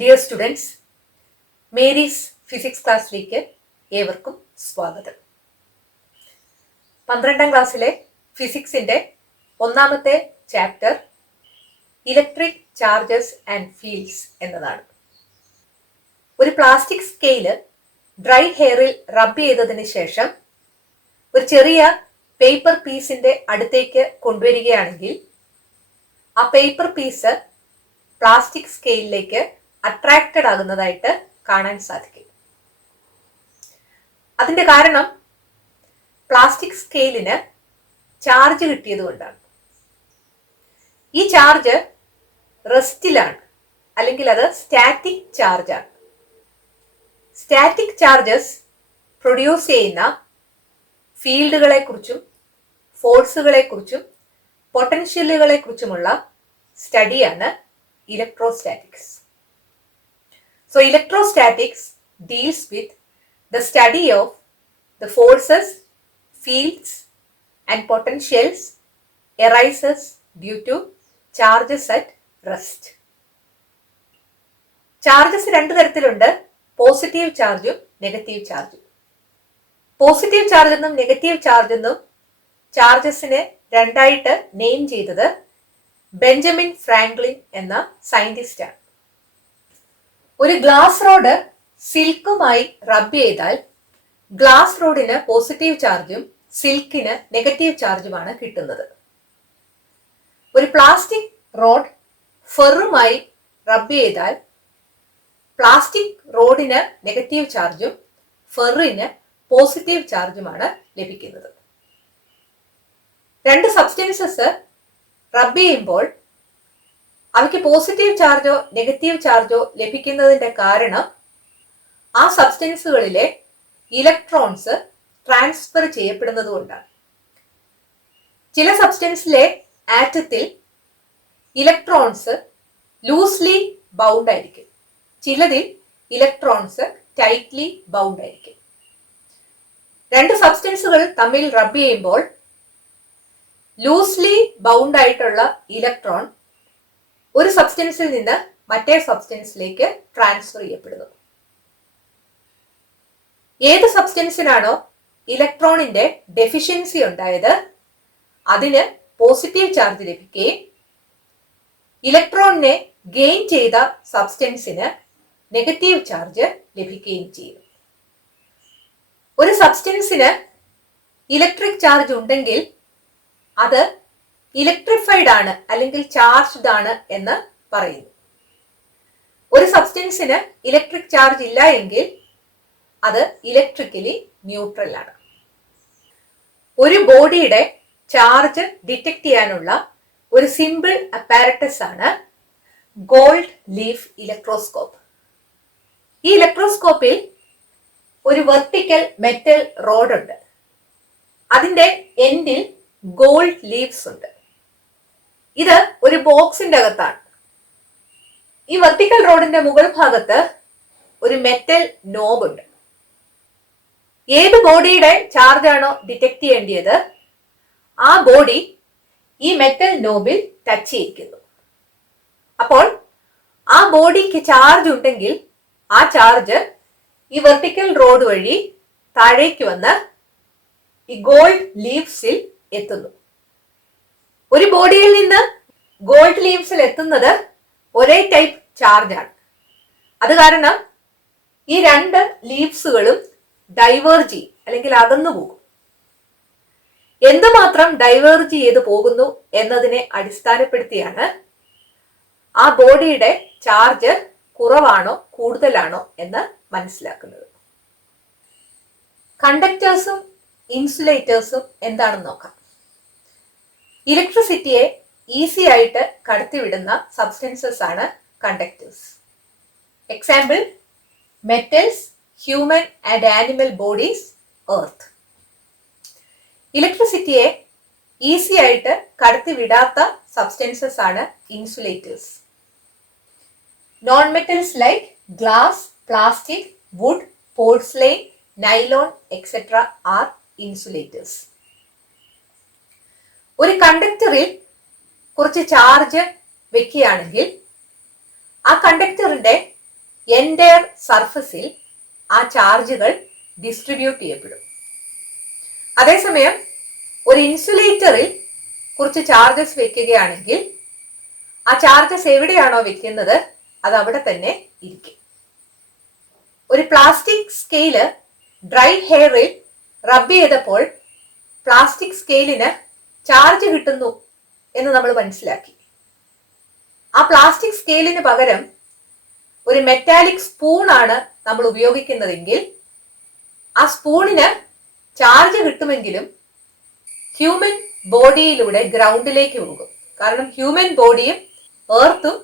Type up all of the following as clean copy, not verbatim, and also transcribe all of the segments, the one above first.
Dear students, Mary's physics ക്ലാസ്സിലേക്ക് ഏവർക്കും സ്വാഗതം. 12ാം ക്ലാസ്സിലെ ഫിസിക്സിൻ്റെ ഒന്നാമത്തെ chapter electric charges and fields എന്നതാണ്. ഒരു പ്ലാസ്റ്റിക് സ്കെയില് ഡ്രൈ ഹെയറിൽ റബ്ബ് ചെയ്തതിന് ശേഷം ഒരു ചെറിയ പേപ്പർ പീസിൻ്റെ അടുത്തേക്ക് കൊണ്ടുവരികയാണെങ്കിൽ ആ പേപ്പർ പീസ് പ്ലാസ്റ്റിക് സ്കെയിലിലേക്ക് അട്രാക്റ്റഡ് ആകുന്നതായിട്ട് കാണാൻ സാധിക്കും. അതിൻ്റെ കാരണം പ്ലാസ്റ്റിക് സ്കെയിലിന് ചാർജ് കിട്ടിയത് കൊണ്ടാണ്. ഈ ചാർജ് റെസ്റ്റിലാണ്, അല്ലെങ്കിൽ അത് സ്റ്റാറ്റിക് ചാർജാണ്. സ്റ്റാറ്റിക് ചാർജസ് പ്രൊഡ്യൂസ് ചെയ്യുന്ന ഫീൽഡുകളെ കുറിച്ചും ഫോഴ്സുകളെ കുറിച്ചും പൊട്ടൻഷ്യലുകളെ കുറിച്ചുമുള്ള സ്റ്റഡിയാണ് electrostatics. So electrostatics deals with the study of the forces, fields and potentials arises due to charges at rest. Charges രണ്ട് തരത്തിലുണ്ട്, പോസിറ്റീവ് ചാർജും നെഗറ്റീവ് ചാർജും. പോസിറ്റീവ് ചാർജ് എന്നും നെഗറ്റീവ് ചാർജ് എന്നും ചാർജസിനെ രണ്ടായിട്ട് നെയിം ചെയ്തത് ബെഞ്ചമിൻ ഫ്രാങ്ക്ലിൻ എന്ന സയന്റിസ്റ്റാണ്. ഒരു ഗ്ലാസ് റോഡ് സിൽക്കുമായി റബ്ബ് ചെയ്താൽ ഗ്ലാസ് റോഡിന് പോസിറ്റീവ് ചാർജും സിൽക്കിന് നെഗറ്റീവ് ചാർജുമാണ് കിട്ടുന്നത്. ഒരു പ്ലാസ്റ്റിക് റോഡ് ഫെറുമായി റബ്ബ് ചെയ്താൽ പ്ലാസ്റ്റിക് റോഡിന് നെഗറ്റീവ് ചാർജും ഫെറിന് പോസിറ്റീവ് ചാർജുമാണ് ലഭിക്കുന്നത്. രണ്ട് സബ്സ്റ്റൻസസ് റബ്ബ് ചെയ്യുമ്പോൾ അവയ്ക്ക് പോസിറ്റീവ് ചാർജോ നെഗറ്റീവ് ചാർജോ ലഭിക്കുന്നതിന്റെ കാരണം ആ സബ്സ്റ്റൻസുകളിലെ ഇലക്ട്രോൺസ് ട്രാൻസ്ഫർ ചെയ്യപ്പെടുന്നത് കൊണ്ടാണ്. ചില സബ്സ്റ്റൻസിലെ ആറ്റത്തിൽ ഇലക്ട്രോൺസ് ലൂസ്ലി ബൗണ്ട് ആയിരിക്കും, ചിലതിൽ ഇലക്ട്രോൺസ് ടൈറ്റ്ലി ബൗണ്ട് ആയിരിക്കും. രണ്ട് സബ്സ്റ്റൻസുകൾ തമ്മിൽ റബ്ബ് ചെയ്യുമ്പോൾ ലൂസ്ലി ബൗണ്ട് ആയിട്ടുള്ള ഇലക്ട്രോൺ ഒരു സബ്സ്റ്റൻസിൽ നിന്ന് മറ്റേ സബ്സ്റ്റൻസിലേക്ക് ട്രാൻസ്ഫർ ചെയ്യപ്പെടുന്നു. ഏത് സബ്സ്റ്റൻസിനാണോ ഇലക്ട്രോണിന്റെ ഡെഫിഷ്യൻസി ഉണ്ടായത് അതിന് പോസിറ്റീവ് ചാർജ് ലഭിക്കുകയും ഇലക്ട്രോണിനെ ഗെയിൻ ചെയ്ത സബ്സ്റ്റൻസിന് നെഗറ്റീവ് ചാർജ് ലഭിക്കുകയും ചെയ്യും. ഒരു സബ്സ്റ്റൻസിന് ഇലക്ട്രിക് ചാർജ് ഉണ്ടെങ്കിൽ അത് ഇലക്ട്രിഫൈഡ് ആണ് അല്ലെങ്കിൽ ചാർജ്ഡ് ആണ് എന്ന് പറയുന്നു. ഒരു സബ്സ്റ്റൻസിന് ഇലക്ട്രിക് ചാർജ് ഇല്ല എങ്കിൽ അത് ഇലക്ട്രിക്കലി ന്യൂട്രൽ ആണ്. ഒരു ബോഡിയുടെ ചാർജ് ഡിറ്റക്ട് ചെയ്യാനുള്ള ഒരു സിമ്പിൾ അപ്പാരറ്റസ് ആണ് ഗോൾഡ് ലീഫ് ഇലക്ട്രോസ്കോപ്പ്. ഈ ഇലക്ട്രോസ്കോപ്പിൽ ഒരു വെർട്ടിക്കൽ മെറ്റൽ റോഡ് ഉണ്ട്, അതിന്റെ എൻഡിൽ ഗോൾഡ് ലീവ്സ് ഉണ്ട്. ഇത് ഒരു ബോക്സിന്റെ അകത്താണ്. ഈ വെർട്ടിക്കൽ റോഡിന്റെ മുകൾ ഭാഗത്ത് ഒരു മെറ്റൽ നോബ് ഉണ്ട്. ഏത് ബോഡിയുടെ ചാർജ് ആണോ ഡിറ്റക്ട് ചെയ്യേണ്ടത് ആ ബോഡി ഈ മെറ്റൽ നോബിൽ ടച്ച് ചെയ്യിക്കുന്നു. അപ്പോൾ ആ ബോഡിക്ക് ചാർജ് ഉണ്ടെങ്കിൽ ആ ചാർജ് ഈ വെർട്ടിക്കൽ റോഡ് വഴി താഴേക്ക് വന്ന് ഈ ഗോൾഡ് ലീവ്സിൽ എത്തുന്നു. ഒരു ബോഡിയിൽ നിന്ന് ഗോൾഡ് ലീവ്സിൽ എത്തുന്നത് ഒരേ ടൈപ്പ് ചാർജ് ആണ്. അത് കാരണം ഈ രണ്ട് ലീവ്സുകളും ഡൈവേർജ് അല്ലെങ്കിൽ അകന്നു പോകും. എന്തുമാത്രം ഡൈവേർജ് ചെയ്ത് പോകുന്നു എന്നതിനെ അടിസ്ഥാനപ്പെടുത്തിയാണ് ആ ബോഡിയുടെ ചാർജ് കുറവാണോ കൂടുതലാണോ എന്ന് മനസ്സിലാക്കുന്നത്. കണ്ടക്ടേഴ്സും ഇൻസുലേറ്റേഴ്സും എന്താണെന്ന് നോക്കാം. ഇലക്ട്രിസിറ്റിയെ ഈസി ആയിട്ട് കടത്തിവിടുന്ന സബ്സ്റ്റൻസസ് ആണ് conductors. Example metals, human and animal bodies, earth. ഇലക്ട്രിസിറ്റിയെ ഈസി ആയിട്ട് കടത്തിവിടാത്ത സബ്സ്റ്റൻസസ് ആണ് insulators. Non metals like glass, plastic, wood, porcelain, nylon etcetera are insulators. ഒരു കണ്ടക്ടറിൽ കുറച്ച് ചാർജ് വെക്കുകയാണെങ്കിൽ ആ കണ്ടക്ടറിന്റെ എൻ്റയർ സർഫസിൽ ആ ചാർജുകൾ ഡിസ്ട്രിബ്യൂട്ട് ചെയ്യപ്പെടും. അതേസമയം ഒരു ഇൻസുലേറ്ററിൽ കുറച്ച് ചാർജസ് വെക്കുകയാണെങ്കിൽ ആ ചാർജസ് എവിടെയാണോ വെക്കുന്നത് അത് അവിടെ തന്നെ ഇരിക്കും. ഒരു പ്ലാസ്റ്റിക് സ്കെയില് ഡ്രൈ ഹെയറിൽ റബ്ബ് ചെയ്തപ്പോൾ പ്ലാസ്റ്റിക് സ്കെയിലിന് ചാർജ് കിട്ടുന്നു എന്ന് നമ്മൾ മനസ്സിലാക്കി. ആ പ്ലാസ്റ്റിക് സ്കെയിലിന് പകരം ഒരു മെറ്റാലിക് സ്പൂണാണ് നമ്മൾ ഉപയോഗിക്കുന്നതെങ്കിൽ ആ സ്പൂണിന് ചാർജ് കിട്ടുമെങ്കിലും ഹ്യൂമൻ ബോഡിയിലൂടെ ഗ്രൗണ്ടിലേക്ക് പോകും. കാരണം ഹ്യൂമൻ ബോഡിയും എർത്തും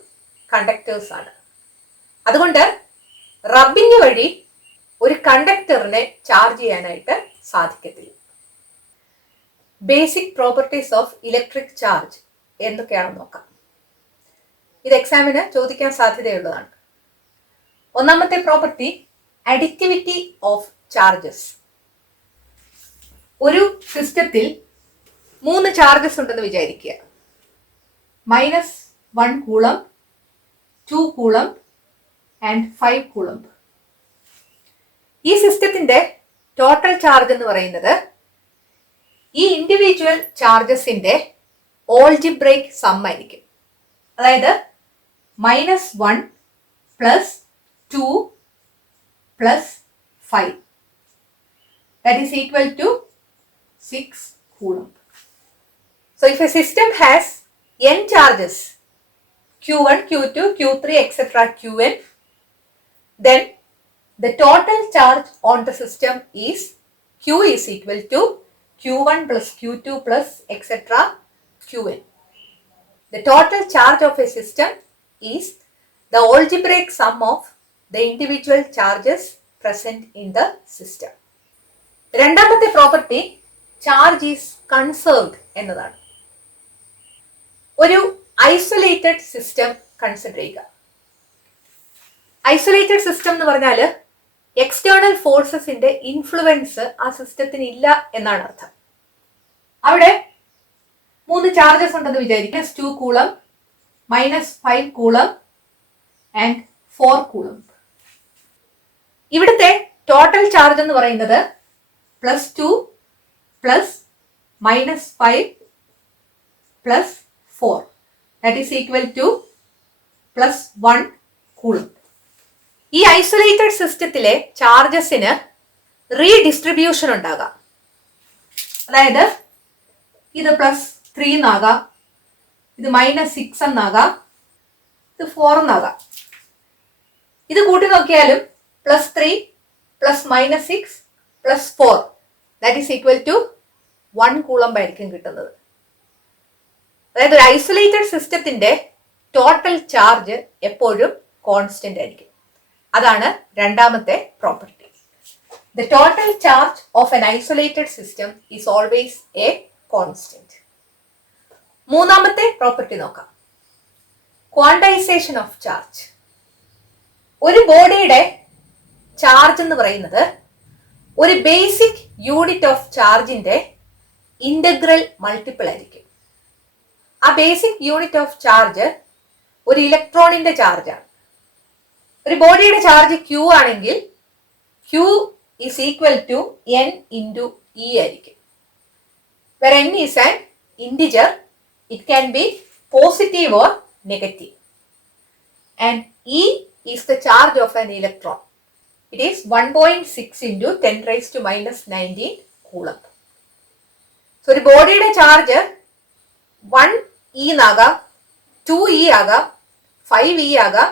കണ്ടക്ടേഴ്സ് ആണ്. അതുകൊണ്ട് റബ്ബിംഗ് വഴി ഒരു കണ്ടക്ടറിനെ ചാർജ് ചെയ്യാനായിട്ട് സാധിക്കത്തില്ല. Basic properties of electric charge എന്തൊക്കെയാണെന്ന് നോക്കാം. ഇത് എക്സാമിന് ചോദിക്കാൻ സാധ്യതയുള്ളതാണ്. ഒന്നാമത്തെ പ്രോപ്പർട്ടി അഡിറ്റിവിറ്റി ഓഫ് ചാർജസ്. ഒരു സിസ്റ്റത്തിൽ 3 ചാർജസ് ഉണ്ടെന്ന് വിചാരിക്കുക. -1 കൂളം, 2 കൂളം ആൻഡ് 5 കൂളം. ഈ സിസ്റ്റത്തിന്റെ ടോട്ടൽ ചാർജ് എന്ന് പറയുന്നത് ഈ ഇൻഡിവിജ്വൽ ചാർജസിന്റെ ഓൾജിബ്രൈക് സം ആയിരിക്കും. അതായത് -1 + 2 + 5 that is equal to 6 coulomb. So if a system has n charges, q1, q2, q3, etc. qn, then the total charge on the system is q is equal to q1 plus q2 plus etc. qn. The total charge of a system is the algebraic sum of the individual charges present in the system. രണ്ടാമത്തെ property charge is conserved എന്നതാണ്. ഒരു isolated system consider ചെയ്യുക. Isolated system എന്ന് പറഞ്ഞാൽ external ഫോഴ്സസിന്റെ influence ആ സിസ്റ്റത്തിന് ഇല്ല എന്നാണ് അർത്ഥം. അവിടെ 3 ചാർജസ് ഉണ്ടെന്ന് വിചാരിക്കുക. -2 കൂളം, -5 കൂളം ആൻഡ് 4 കൂളം. ഇവിടുത്തെ ടോട്ടൽ ചാർജ് എന്ന് പറയുന്നത് +2 + -5 + 4 that is equal to +1 coulomb. ഈ ഐസൊലേറ്റഡ് സിസ്റ്റത്തിലെ ചാർജസിന് റീഡിസ്ട്രിബ്യൂഷൻ ഉണ്ടാകാം. അതായത് ഇത് +3 എന്നാകാം, ഇത് -6 എന്നാകാം, ഇത് 4 എന്നാകാം. ഇത് കൂട്ടി നോക്കിയാലും +3 + -6 + 4 that is equal to 1 Coulomb ആയിരിക്കും കിട്ടുന്നത്. അതായത് ഒരു ഐസൊലേറ്റഡ് സിസ്റ്റത്തിന്റെ ടോട്ടൽ ചാർജ് എപ്പോഴും കോൺസ്റ്റന്റ് ആയിരിക്കും. അതാണ് രണ്ടാമത്തെ property. The total charge of an isolated system is always a constant. മൂന്നാമത്തെ പ്രോപ്പർട്ടി നോക്കാം. Quantisation of charge. ഒരു ബോഡിയുടെ ചാർജ് എന്ന് പറയുന്നത് ഒരു ബേസിക് യൂണിറ്റ് ഓഫ് ചാർജിന്റെ ഇന്റഗ്രൽ മൾട്ടിപ്പിൾ ആയിരിക്കും. ആ ബേസിക് യൂണിറ്റ് ഓഫ് ചാർജ് ഒരു ഇലക്ട്രോണിന്റെ ചാർജാണ്. ഒരു ബോഡിയുടെ ചാർജ് Q ആണെങ്കിൽ Q is equal to n into E ആയിരിക്കും. Where n is an integer, it can be positive or negative. And E is the charge of an electron. It is 1.6 into 10 raised to -19 coulomb. So ഒരു ബോഡിയുടെ charge 1E ആകാം, 2E ആകാം, 5E ആകാം,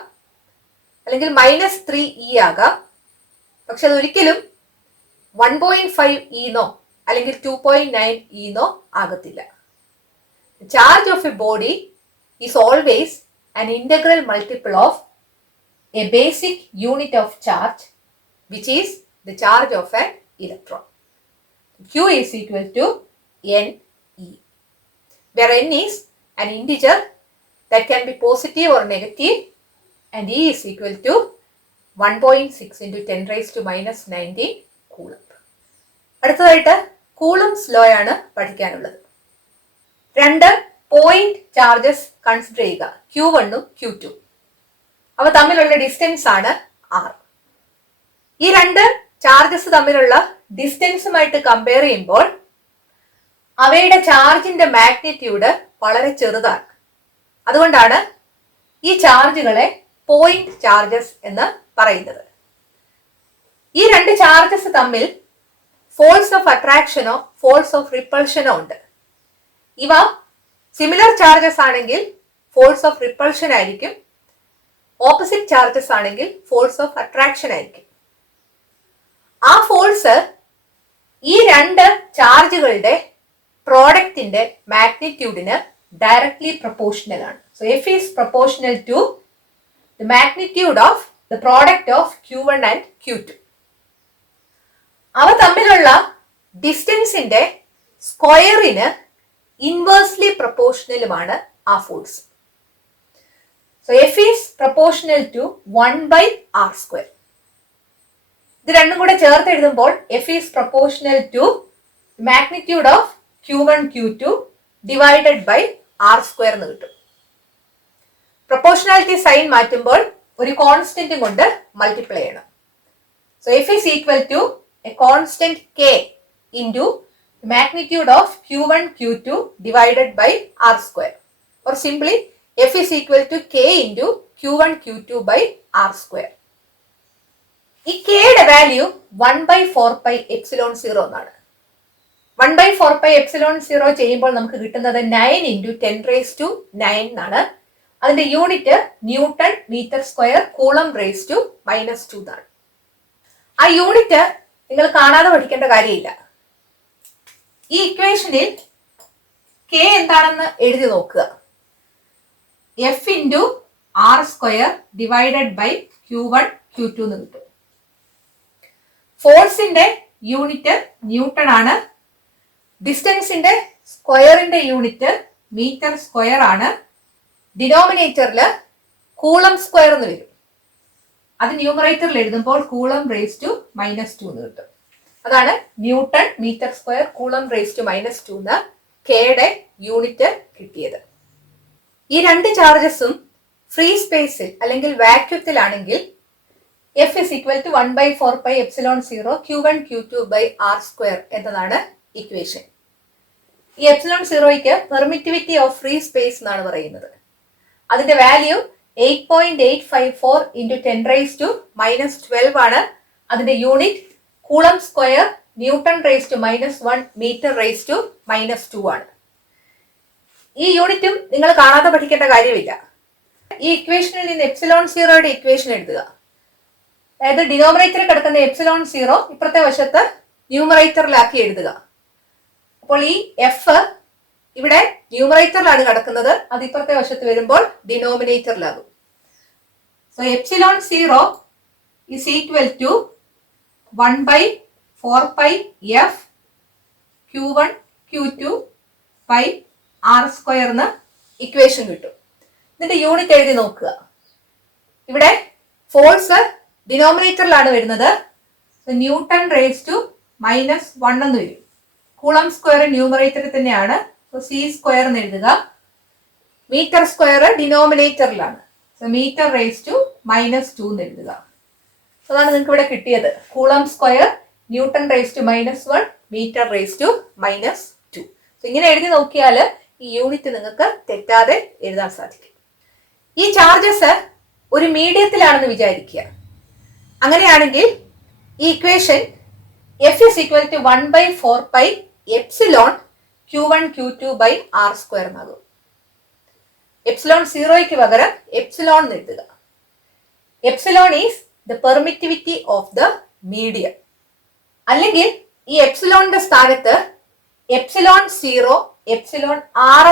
അല്ലെങ്കിൽ -3E ആകാം. പക്ഷെ അത് ഒരിക്കലും 1.5E എന്നോ അല്ലെങ്കിൽ 2.9E എന്നോ ആകത്തില്ല. Charge of a body is always an integral multiple of a basic unit of charge, which is the charge of an electron. Q is equal to NE, where n is an integer that can be positive or negative, and E is equal to 1.6 into 10 raised to -19 coulomb. അടുത്തതായിട്ട് Coulomb's law ആണ് പഠിക്കാനുള്ളത്. 2 point charges consider ചെയ്യുക, Q1 ഉം Q2. അവ തമ്മിലുള്ള distance ആണ് R. ഈ രണ്ട് ചാർജസ് തമ്മിലുള്ള ഡിസ്റ്റൻസുമായിട്ട് കമ്പയർ ചെയ്യുമ്പോൾ അവയുടെ ചാർജിന്റെ മാഗ്നിറ്റ്യൂഡ് വളരെ ചെറുതാണ്. അതുകൊണ്ടാണ് ഈ ചാർജുകളെ പോയിന്റ് ചാർജസ് എന്ന് പറയുന്നത്. ഈ രണ്ട് ചാർജസ് തമ്മിൽ ഫോഴ്സ് ഓഫ് അട്രാക്ഷനോ ഫോഴ്സ് ഓഫ് റിപ്പൾഷനോ ഉണ്ട്. ഇവ സിമിലർ ചാർജസ് ആണെങ്കിൽ ഫോഴ്സ് ഓഫ് റിപ്പൾഷൻ ആയിരിക്കും, ഓപ്പോസിറ്റ് ചാർജസ് ആണെങ്കിൽ ഫോഴ്സ് ഓഫ് അട്രാക്ഷൻ ആയിരിക്കും. ആ ഫോഴ്സ് ഈ രണ്ട് ചാർജുകളുടെ പ്രോഡക്റ്റിന്റെ മാഗ്നിറ്റ്യൂഡിന് ഡയറക്ട്ലി പ്രൊപ്പോർഷണൽ ആണ്. So F is proportional to the magnitude of the product of Q1 and Q2. അവ തമ്മിലുള്ള ഡിസ്റ്റൻസിന്റെ സ്ക്വയറിന് ഇൻവേഴ്സ്ലി പ്രൊപ്പോർഷണലുമാണ് ആ ഫോഴ്സ്. So F is proportional to 1/r². ഇത് രണ്ടും കൂടെ ചേർത്ത് എഴുതുമ്പോൾ F is proportional to magnitude of Q1 Q2 divided by r² എന്ന് കിട്ടും. പ്രൊപ്പോർഷണാലിറ്റി സൈൻ മാറ്റുമ്പോൾ ഒരു കോൺസ്റ്റന്റും കൊണ്ട് മൾട്ടിപ്ലൈ ചെയ്യണം. So F is equal to a constant k into magnitude of Q1 Q2 divided by r², or simply f is equal to k into Q1 Q2 by r². ഈ k യുടെ value 1/4πε0 എന്നാണ്. 1/4πε0 ചെയ്യുമ്പോൾ നമുക്ക് കിട്ടുന്നത് 9 into 10⁻⁹ എന്നാണ്. അതിന്റെ unit newton metre square coulomb (−2) എന്നാണ്. ആ യൂണിറ്റ് നിങ്ങൾ കാണാതെ പഠിക്കേണ്ട കാര്യമില്ല. ഈ ഇക്വേഷനിൽ k എന്താണെന്ന് എഴുതി നോക്കുക. f into r² divided by Q1 Q2 എന്ന് കിട്ടും. ഫോഴ്സിന്റെ യൂണിറ്റ് ന്യൂട്ടൺ ആണ്. ഡിസ്റ്റൻസിന്റെ സ്ക്വയറിന്റെ യൂണിറ്റ് മീറ്റർ സ്ക്വയർ ആണ്. ഡിനോമിനേറ്ററിൽ കൂളം സ്ക്വയർ എന്ന് വരും. അത് ന്യൂമറേറ്ററിൽ എഴുതുമ്പോൾ കൂളം (−2) എന്ന് കിട്ടും. അതാണ് ന്യൂട്ടൺ മീറ്റർ സ്ക്വയർ കൂളം (−2) എന്ന് കെയുടെ യൂണിറ്റ് കിട്ടിയത്. ഈ രണ്ട് ചാർജസും ഫ്രീ സ്പേസിൽ അല്ലെങ്കിൽ വാക്യൂത്തിലാണെങ്കിൽ F is equal to 1/4πε0 Q1 Q2 by r² എന്നതാണ് ഇക്വേഷൻ. ഈ ε0യ്ക്ക് പെർമിറ്റിവിറ്റി ഓഫ് ഫ്രീ സ്പേസ് എന്നാണ് പറയുന്നത്. അതിന്റെ വാല്യൂ 8.854 into 10⁻⁻12 ആണ്. അതിന്റെ unit coulomb square newton (−1) metre (−2) ആണ്. ഈ യൂണിറ്റും നിങ്ങൾ കാണാതെ പഠിക്കേണ്ട കാര്യമില്ല. ഈ ഇക്വേഷനിൽ നിന്ന് ε0യുടെ ഇക്വേഷൻ എഴുതുക. അതായത് ഡിനോമിനേറ്ററിൽ കിടക്കുന്ന ε0 ഇപ്പുറത്തെ വശത്ത് ന്യൂമറേറ്ററിലാക്കി എഴുതുക. അപ്പോൾ ഈ എഫ് ഇവിടെ ന്യൂമറേറ്ററിലാണ് കിടക്കുന്നത്, അത് ഇപ്പുറത്തെ വശത്ത് വരുമ്പോൾ ഡിനോമിനേറ്ററിലാകും. So ε0 is equal to 1/4πf Q1 Q2 by r² എന്ന് ഇക്വേഷൻ കിട്ടും. ഇതിന്റെ യൂണിറ്റ് എഴുതി നോക്കുക. ഇവിടെ ഫോഴ്സ് ഡിനോമിനേറ്ററിലാണ് വരുന്നത്. ന്യൂട്ടൺ (−1) എന്ന് വരും. കൂളം സ്ക്വയർ ന്യൂമറേറ്ററിൽ തന്നെയാണ്. c² എന്ന് എഴുതുക. Metre square ഡിനോമിനേറ്ററിലാണ്. മീറ്റർ (−2) എന്ന് എഴുതുക. അതാണ് നിങ്ങൾക്ക് ഇവിടെ കിട്ടിയത്. Coulomb square newton (−1) metre (−2). ഇങ്ങനെ എഴുതി നോക്കിയാൽ ഈ യൂണിറ്റ് നിങ്ങൾക്ക് തെറ്റാതെ എഴുതാൻ സാധിക്കും. ഈ ചാർജസ് ഒരു മീഡിയത്തിലാണെന്ന് വിചാരിക്കുക. അങ്ങനെയാണെങ്കിൽ ഈ equation F is equal to 1/4πε Q1 Q2 by r² എന്നാകും. ε0യ്ക്ക് പകരം എപ്സിലോൺ എന്ന് എഴുതുക. Epsilon is the permittivity of the medium. അല്ലെങ്കിൽ ഈ എപ്സിലോണിന്റെ സ്ഥാനത്ത് ε0 εr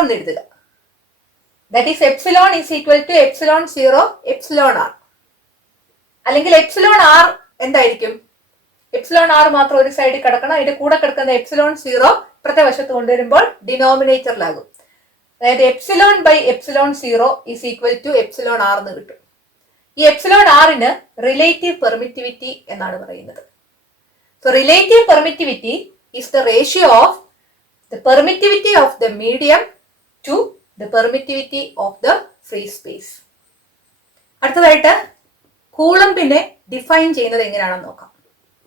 എന്ന് എഴുതുക. That is epsilon is equal to ε0 εr. അല്ലെങ്കിൽ εr എന്തായിരിക്കും? εr മാത്രം ഒരു സൈഡിൽ കിടക്കണം. അതിന്റെ കൂടെ കിടക്കുന്ന ε0 ഇപ്പുറത്തെ വശത്ത് കൊണ്ടുവരുമ്പോൾ ഡിനോമിനേറ്ററിലാകും. അതായത് ε/ε0 ഈസ് ഈക്വൽ ടു εr എന്ന് കിട്ടും. ഈ εrന് റിലേറ്റീവ് പെർമിറ്റിവിറ്റി എന്നാണ് പറയുന്നത്. So relative permittivity is the ratio of the permittivity of the medium to the permittivity of the free space. അടുത്തതായിട്ട് കൂളംബിനെ ഡിഫൈൻ ചെയ്യുന്നത് എങ്ങനെയാണെന്ന് നോക്കാം.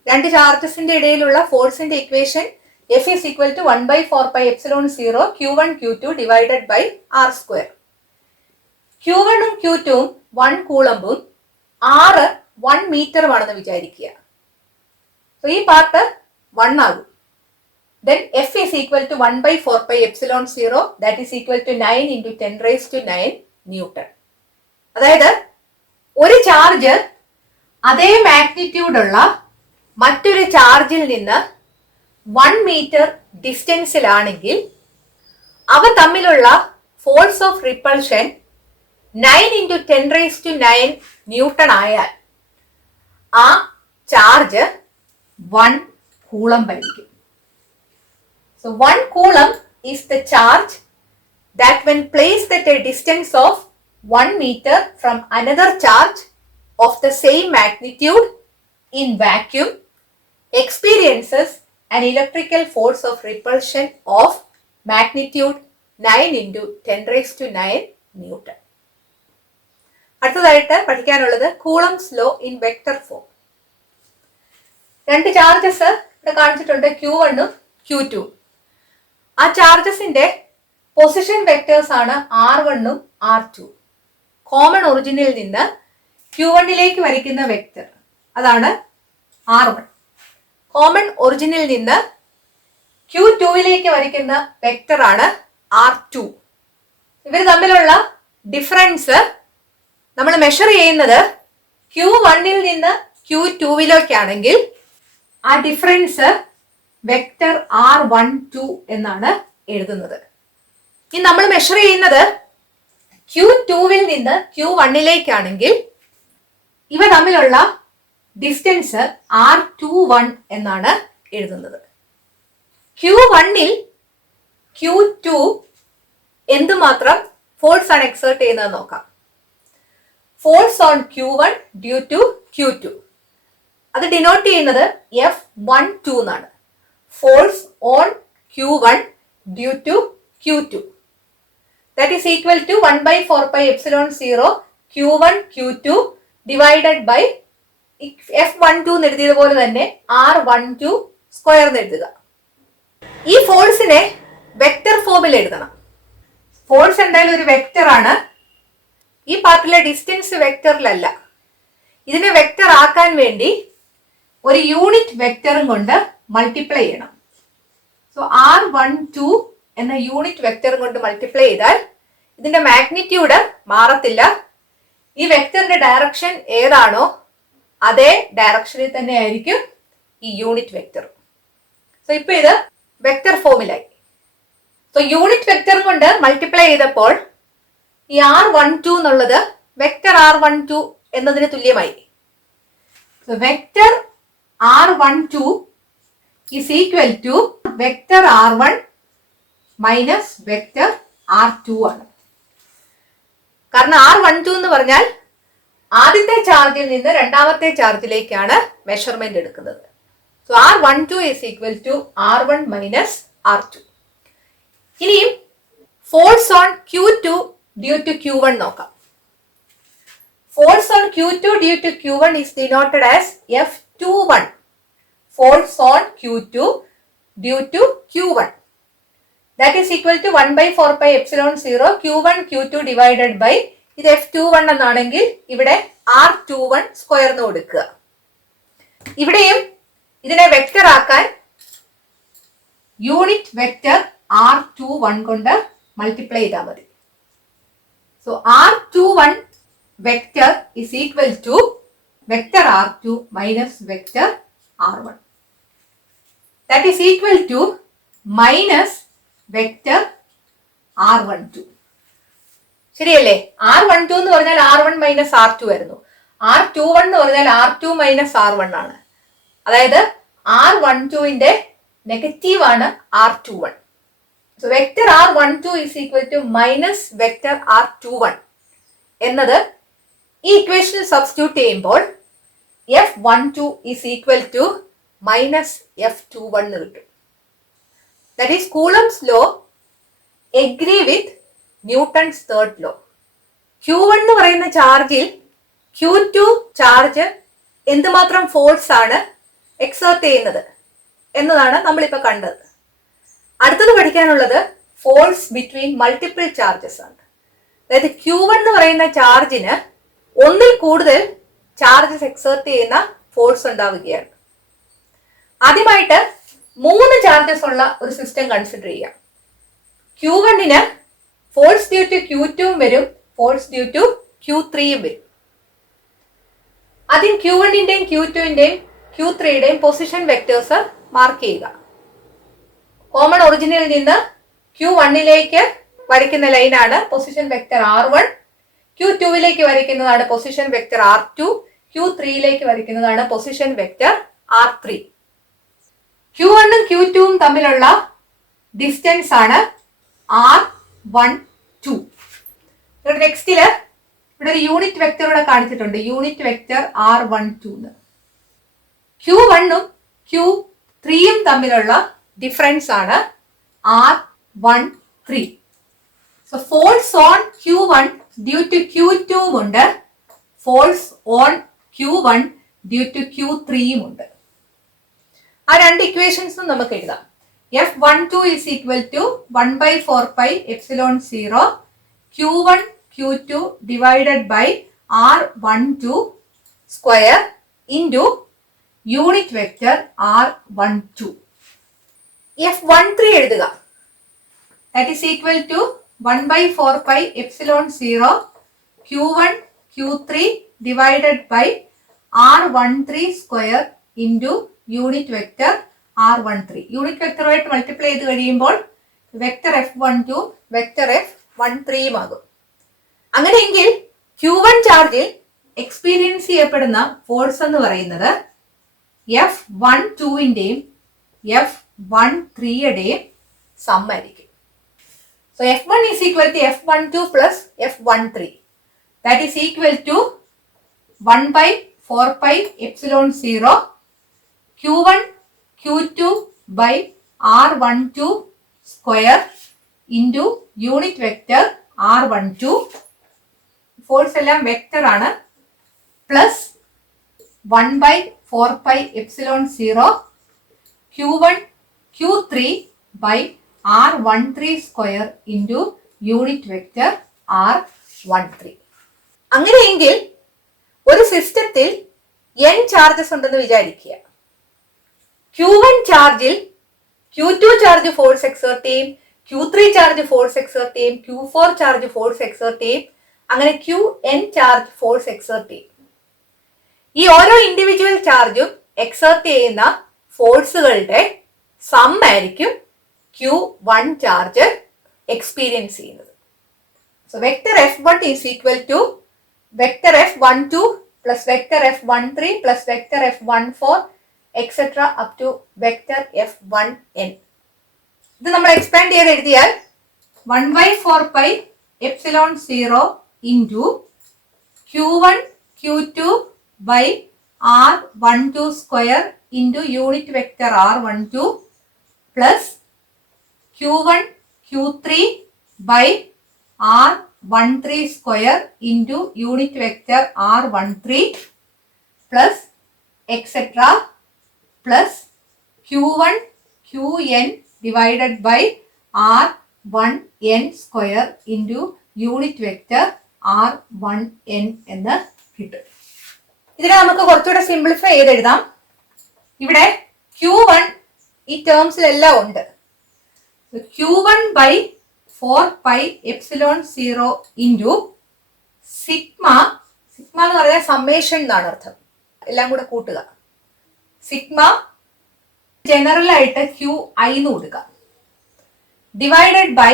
രണ്ട് ചാർജസിന്റെ ഇടയിലുള്ള ഫോഴ്സിന്റെ equation F is equal to 1 by 4 pi epsilon 0 Q1 Q2 divided by R square. Q1 ഉം Q2 ഉം 1 കൂളമ്പും R 1 മീറ്ററുമാണെന്ന് വിചാരിക്കുക. സോ ഈ പാർട്ട് 1 ആകും. Then F is equal to 1 by 4 pi epsilon 0 that is equal to 9 into 10 raised to 9 Newton. അതായത് ഒരു charge അതേ magnitude ഉള്ള മറ്റൊരു ചാർജിൽ നിന്ന് 1 മീറ്റർ ഡിസ്റ്റൻസിലാണെങ്കിൽ അവ തമ്മിലുള്ള force of repulsion 9 into 10 raised to 9 newton ആയാൽ ആ ചാർജ് 1 കൂളംബ് ആയിരിക്കും. So 1 coulomb is the charge that when placed at a distance of 1 meter from another charge of the same magnitude in vacuum experiences an electrical force of repulsion of magnitude 9 into 10 raised to 9 Newton. അടുത്തതായിട്ട് പഠിക്കാനുള്ളത് Coulomb's law in vector form. രണ്ട് charges ഇവിടെ കാണിച്ചിട്ടുണ്ട്, Q1 ഉം Q2. ആ ചാർജസിന്റെ position vectors ആണ് R1 ഉം R2. Common ഒറിജിനിൽ നിന്ന് Q1ലേക്ക് വരയ്ക്കുന്ന വെക്ടർ അതാണ് R1. കോമൺ ഒറിജിനിൽ നിന്ന് Q2ലേക്ക് വരയ്ക്കുന്ന വെക്ടർ ആണ് R2. ഇവർ തമ്മിലുള്ള ഡിഫറൻസ് നമ്മൾ മെഷർ ചെയ്യുന്നത് Q1ൽ നിന്ന് Q2ലേക്കാണെങ്കിൽ ആ ഡിഫറൻസ് വെക്ടർ R12 എന്നാണ് എഴുതുന്നത്. ഇനി നമ്മൾ മെഷർ ചെയ്യുന്നത് Q2വിൽ നിന്ന് Q1ലേക്കാണെങ്കിൽ ഇവ തമ്മിലുള്ള ഡിസ്റ്റൻസ് R21 എന്നാണ് എഴുതുന്നത്. Q1ൽ Q2 എന്തുമാത്രം ഫോഴ്സ് ആണ് എക്സേർട്ട് ചെയ്യുന്നത് നോക്കാം. Force on Q1 due to Q2 അത് ഡിനോട്ട് ചെയ്യുന്നത് F12 എന്നാണ്. Force on Q1 due to Q2 that is equal to 1 by 4 pi epsilon 0 Q1 Q2 divided ബൈ F12 എന്ന് എഴുതിയതുപോലെ തന്നെ R12 സ്ക്വയർ എന്ന് എഴുതുക. ഈ ഫോഴ്സിനെ വെക്ടർ ഫോമിൽ എഴുതണം. ഫോഴ്സ് എന്തായാലും ഒരു വെക്ടർ ആണ്. ഈ പാർട്ടിലെ ഡിസ്റ്റൻസ് വെക്ടറിലല്ല. ഇതിനെ വെക്ടർ ആക്കാൻ വേണ്ടി ഒരു യൂണിറ്റ് വെക്ടറും കൊണ്ട് മൾട്ടിപ്ലൈ ചെയ്യണം. സോ R12 എന്ന യൂണിറ്റ് വെക്ടറും കൊണ്ട് മൾട്ടിപ്ലൈ ചെയ്താൽ ഇതിന്റെ മാഗ്നിറ്റ്യൂഡ് മാറത്തില്ല. ഈ വെക്ടറിന്റെ ഡയറക്ഷൻ ഏതാണോ അതേ ഡയറക്ഷനിൽ തന്നെ ആയിരിക്കും ഈ യൂണിറ്റ് വെക്ടർ. സോ ഇപ്പൊ ഇത് വെക്ടർ ഫോമിലായി. സോ യൂണിറ്റ് വെക്ടർ കൊണ്ട് മൾട്ടിപ്ലൈ ചെയ്തപ്പോൾ ഈ R12 എന്നുള്ളത് വെക്ടർ R12 എന്നതിന് തുല്യമായി. So vector R12 is equal to vector R1 minus vector R2 ആണ്. കാരണം R12 എന്ന് പറഞ്ഞാൽ ആദ്യത്തെ ചാർജിൽ നിന്ന് രണ്ടാമത്തെ ചാർജിലേക്കാണ് മെഷർമെന്റ് എടുക്കുന്നത്. So R12 is equal to R1 minus R2. ഇനിയും force on Q2 due to Q1 നോക്കാം. Force on Q2 due to Q1 is denoted as F21. Force on Q2 due to Q1 that is equal to 1 by 4 pi epsilon 0 Q1 Q2 divided by ഇത് F21 എന്നാണെങ്കിൽ ഇവിടെ R21 square എന്ന് കൊടുക്കുക. ഇവിടെയും ഇതിനെ vector ആക്കാൻ unit vector R21 കൊണ്ട് multiply ചെയ്താൽ മതി. So R21 vector is equal to vector R2 minus vector R1 that is equal to minus vector R12. ശരിയല്ലേ? R12 എന്ന് പറഞ്ഞാൽ R1 മൈനസ് R2 ആയിരുന്നു. R21 എന്ന് പറഞ്ഞാൽ R2 മൈനസ് R1 ആണ്. അതായത് R12ന്റെ നെഗറ്റീവ് ആണ് R21. So vector R12 is equal to minus vector R21 എന്നത് ഈ ഇക്വേഷനിൽ സബ്സ്റ്റിറ്റ്യൂട്ട് ചെയ്യുമ്പോൾ F12 is equal to minus F21 എന്ന് കിട്ടും. That is Coulomb's law agree with Newton's third law. Q1 എന്ന് പറയുന്ന ചാർജിൽ Q2 ചാർജ് എന്തുമാത്രം ഫോഴ്സ് ആണ് എക്സേർട്ട് ചെയ്യുന്നത് എന്നതാണ് നമ്മളിപ്പോൾ കണ്ടത്. അടുത്തത് പഠിക്കാനുള്ളത് ഫോഴ്സ് ബിറ്റ്വീൻ മൾട്ടിപ്പിൾ ചാർജസ് ആണ്. അതായത് Q1 എന്ന് പറയുന്ന ചാർജിന് ഒന്നിൽ കൂടുതൽ ചാർജസ് എക്സേർട്ട് ചെയ്യുന്ന ഫോഴ്സ് ഉണ്ടാവുകയാണ്. ആദ്യമായിട്ട് 3 ചാർജസ് ഉള്ള ഒരു സിസ്റ്റം കൺസിഡർ ചെയ്യാം. Q1ന് ഫോഴ്സ് ഡ്യൂ ടു Q2 വരും, ഫോഴ്സ് ഡ്യൂ ടു Q3 വരും. ആദ്യം Q1ന്റെയും Q2ന്റെയും Q3യുടെയും പൊസിഷൻ വെക്ടേഴ്സ് മാർക്ക് ചെയ്യുക. കോമൺ ഒറിജിനിൽ നിന്ന് Q1ലേക്ക് വരയ്ക്കുന്ന ലൈനാണ് പൊസിഷൻ വെക്ടർ R1, Q2ലേക്ക് വരയ്ക്കുന്നതാണ് പൊസിഷൻ വെക്ടർ R2, Q3യിലേക്ക് വരയ്ക്കുന്നതാണ് പൊസിഷൻ വെക്ടർ R3. Q1ഉം Q2ഉം തമ്മിലുള്ള ഡിസ്റ്റൻസ് ആണ് R12. നെക്സ്റ്റില് ഇവിടെ ഒരു യൂണിറ്റ് വെക്ടർ കൂടെ കാണിച്ചിട്ടുണ്ട്, യൂണിറ്റ് വെക്ടർ R12. Q1ഉം Q3യും തമ്മിലുള്ള ഡിഫറൻസ് ആണ് R13. So force on Q1 due to Q2 ഉണ്ട്, force on Q1 due to Q3യും ഉണ്ട്. ആ രണ്ട് ഇക്വേഷൻസും നമുക്ക് എഴുതാം. F12 is equal to 1/4 pi epsilon 0 Q1 Q2 divided by R12 square into unit vector R12. F13 എഴുതുക. That is equal to 1/4 pi epsilon 0 Q1 Q3 divided by R13 square into unit vector R13. Unit വെക്ടറുമായിട്ട് multiply ചെയ്ത് കഴിയുമ്പോൾ vector F12 vector F13 ആകും. അങ്ങനെയെങ്കിൽ Q1 ചാർജിൽ experience ചെയ്യപ്പെടുന്ന force എന്ന് പറയുന്നത് F12ന്റെയും F13യുടെയും സം ആയിരിക്കും. So F1 is equal to F12 plus F13. That is equal to 1/4 pi epsilon 0 Q1 Q2 by R12 square into unit vector R12. Force എല്ലാം vector ആണ്, plus 1/4 pi epsilon 0 Q1 Q3 by R13 square into unit vector R13. അങ്ങനെയെങ്കിൽ ഒരു സിസ്റ്റത്തിൽ n charges ഉണ്ടെന്ന് വിചാരിക്കുക. Q1 ചാർജിൽ Q2 charge force exert ചെയ്യും, Q3 charge force exert ചെയ്യും, Q4 ചാർജ് ഫോഴ്സ് എക്സേർട്ട് ചെയ്യും, അങ്ങനെ Qn ചാർജ് ഫോഴ്സ് എക്സേർട്ട് ചെയ്യും. ഈ ഓരോ ഇൻഡിവിജ്വൽ ചാർജും എക്സേർട്ട് ചെയ്യുന്ന ഫോഴ്സുകളുടെ സം ആയിരിക്കും Q1 ചാർജ് എക്സ്പീരിയൻസ് ചെയ്യുന്നത്. So vector F1 is equal to vector F12 plus vector F13 plus vector F14 etcetera up to vector F1n. ഇത് നമ്മൾ എക്സ്പാൻഡ് ചെയ്ത് എഴുതിയാൽ 1/4 pi epsilon 0 into Q1 Q2 by R12 square into unit vector R12 plus Q1 Q3 by R13 square into unit vector R13 plus etc plus Q1 Qn divided by R1n square into unit vector R1n എന്ന് കിട്ടും. ഇതിനെ നമുക്ക് കുറച്ചുകൂടെ simplify ചെയ്ത് എഴുതാം. ഇവിടെ Q1 ഈ ടേംസിലെല്ലാം ഉണ്ട്. Q1 by 4 pi epsilon 0 into sigma എന്ന് പറഞ്ഞാൽ സമ്മേഷൻ എന്നാണ് അർത്ഥം, എല്ലാം കൂടെ കൂട്ടുക. സിഗ്മ ജനറൽ ആയിട്ട് Qi എന്ന് കൊടുക്കുക, ഡിവൈഡഡ് ബൈ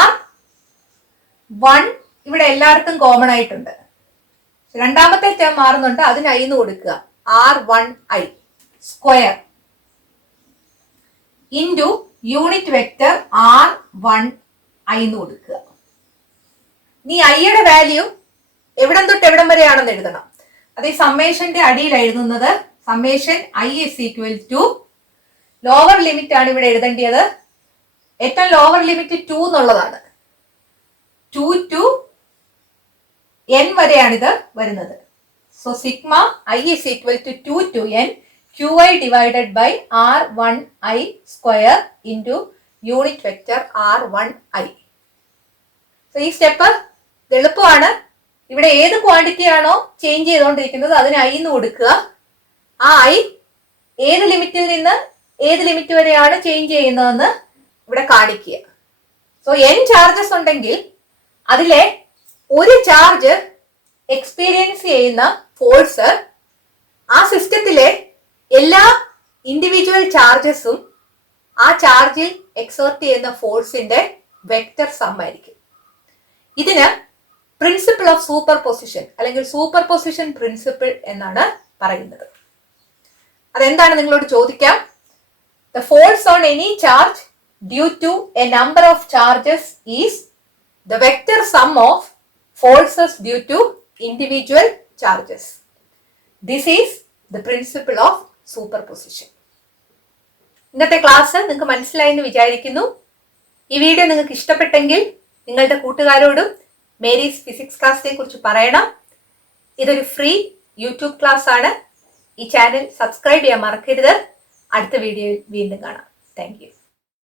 R1 ഇവിടെ എല്ലായിടത്തും കോമൺ ആയിട്ടുണ്ട്. രണ്ടാമത്തെ ടേം മാറുന്നുണ്ട്, അതിന് I എന്ന് കൊടുക്കുക, R1I square into unit vector R1I എന്ന് കൊടുക്കുക. നീ ഐയുടെ വാല്യൂ എവിടം തൊട്ട് എവിടം വരെയാണെന്ന് എഴുതണം. അത് ഈ സമ്മേഷന്റെ അടിയിൽ എഴുതുന്നത് summation I is equal to lower limit ആണ് ഇവിടെ എഴുതേണ്ടത്. ഏറ്റവും ലോവർ ലിമിറ്റ് 2 എന്നുള്ളതാണ്. 2 to n വരെയാണിത് വരുന്നത്. So sigma I is equal to 2 to n qi divided by r1i square into unit vector r1i. So ഈ സ്റ്റെപ്പ് എളുപ്പമാണ്. ഇവിടെ ഏത് ക്വാണ്ടിറ്റി ആണോ ചേഞ്ച് ചെയ്തുകൊണ്ടിരിക്കുന്നത് അതിന് ഐ എന്ന് കൊടുക്കുക. ആ ഐ ഏത് ലിമിറ്റിൽ നിന്ന് ഏത് ലിമിറ്റ് വരെയാണ് ചേഞ്ച് ചെയ്യുന്നതെന്ന് ഇവിടെ കാണിക്കുക. സോ n ചാർജസ് ഉണ്ടെങ്കിൽ അതിലെ ഒരു ചാർജ് എക്സ്പീരിയൻസ് ചെയ്യുന്ന ഫോഴ്സ് ആ സിസ്റ്റത്തിലെ എല്ലാ ഇൻഡിവിജ്വൽ ചാർജസും ആ ചാർജിൽ എക്സേർട്ട് ചെയ്യുന്ന ഫോഴ്സിന്റെ വെക്റ്റർ സം ആയിരിക്കും. ഇതിന് പ്രിൻസിപ്പിൾ ഓഫ് സൂപ്പർ പൊസിഷൻ അല്ലെങ്കിൽ സൂപ്പർ പൊസിഷൻ പ്രിൻസിപ്പിൾ എന്നാണ് പറയുന്നത്. അതെന്താണ് നിങ്ങളോട് ചോദിക്കാം. The force on any charge due to a number of charges is the vector sum of forces due to individual charges. This is the principle of superposition. ഇന്നത്തെ class നിങ്ങൾക്ക് മനസ്സിലായി എന്ന് വിചാരിക്കുന്നു. ഈ വീഡിയോ നിങ്ങൾക്ക് ഇഷ്ടപ്പെട്ടെങ്കിൽ നിങ്ങളുടെ കൂട്ടുകാരോടും മേരീസ് ഫിസിക്സ് ക്ലാസിനെ കുറിച്ച് പറയണം. ഇതൊരു ഫ്രീ യൂട്യൂബ് ക്ലാസ് ആണ്. ഈ ചാനൽ സബ്സ്ക്രൈബ് ചെയ്യാൻ മറക്കരുത്. അടുത്ത വീഡിയോയിൽ വീണ്ടും കാണാം. Thank you.